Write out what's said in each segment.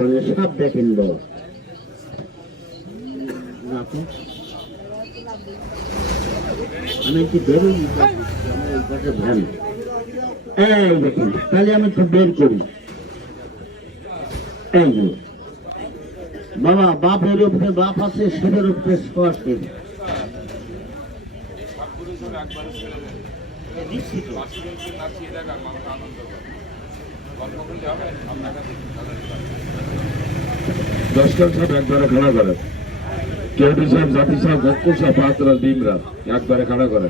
ভগবানের সব দেখেন আমি একটু বেরোই এই দেখুন তাহলে আমি একটু বের করি। এই বাবা বাপের উপরে বাপ আছে শিবের উপরে স আছে দিচ্ছি তো। দশটার সাহেব একবারে খাড়া করে। কেউটি সাহেব জাতি সাহেব গক্কু সাহেব পাত্রা ডিমরা একবারে খাড়া করে।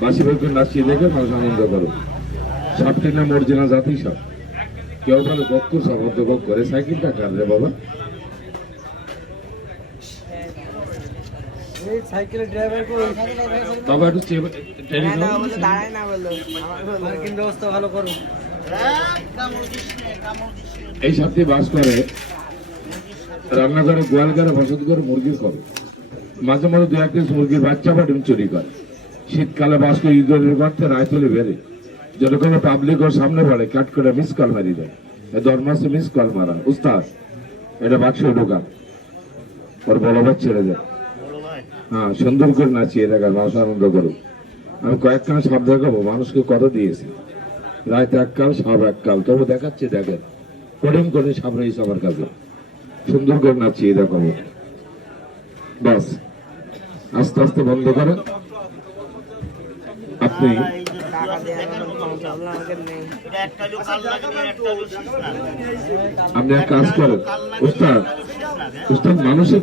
বাসি বইকে নাচিয়ে দেখে মানুষ আনন্দ করো। সাপটির নাম অরিজিনাল জাতি সাহেব কেউ বলে গক্কু সাহেব অর্ধ করে সাইকেলটা কার রে বাবা? এই সাইকেলের ড্রাইভার কই? বাবা একটু চেয়ে- দাঁড়ায় না বলল। ব্যবস্থা ভালো করো। এই সাপটি বাস করে রান্নাঘরে গোয়াল ঘরে বসত করে মুরগির করে মাঝে মাঝে দু এক পিস মুরগির বাচ্চা বা ডিম চুরি করে। শীতকালে বাস করে ইঁদুরের গর্তে রায়তলে বেড়ে। যদি কোনো পাবলিক ওর সামনে পড়ে, কাট করে মিস কল মারি দেয়। দশ মাসে কল মারা। উস্তাদ, এটা বাক্স ঢোকান ওর বড় বাচ্চা ছেড়ে যায় হ্যাঁ সুন্দর করে নাচিয়ে দেখার মানুষ আনন্দ করুক। আমি কয়েকখানা সাপ দেখাবো, মানুষকে কত দিয়েছি। রাত এককাল সাপ এককাল তবু দেখাচ্ছে দেখেন কঠিন কঠিন সাপ রয়েছে আমার কাছে। সুন্দর করে নাচিয়ে দেখাবো বাস। আস্তে আস্তে বন্ধ করেন আপনি আপনি এক কাজ করেন। উস্তাদ উস্তাদ, মানুষের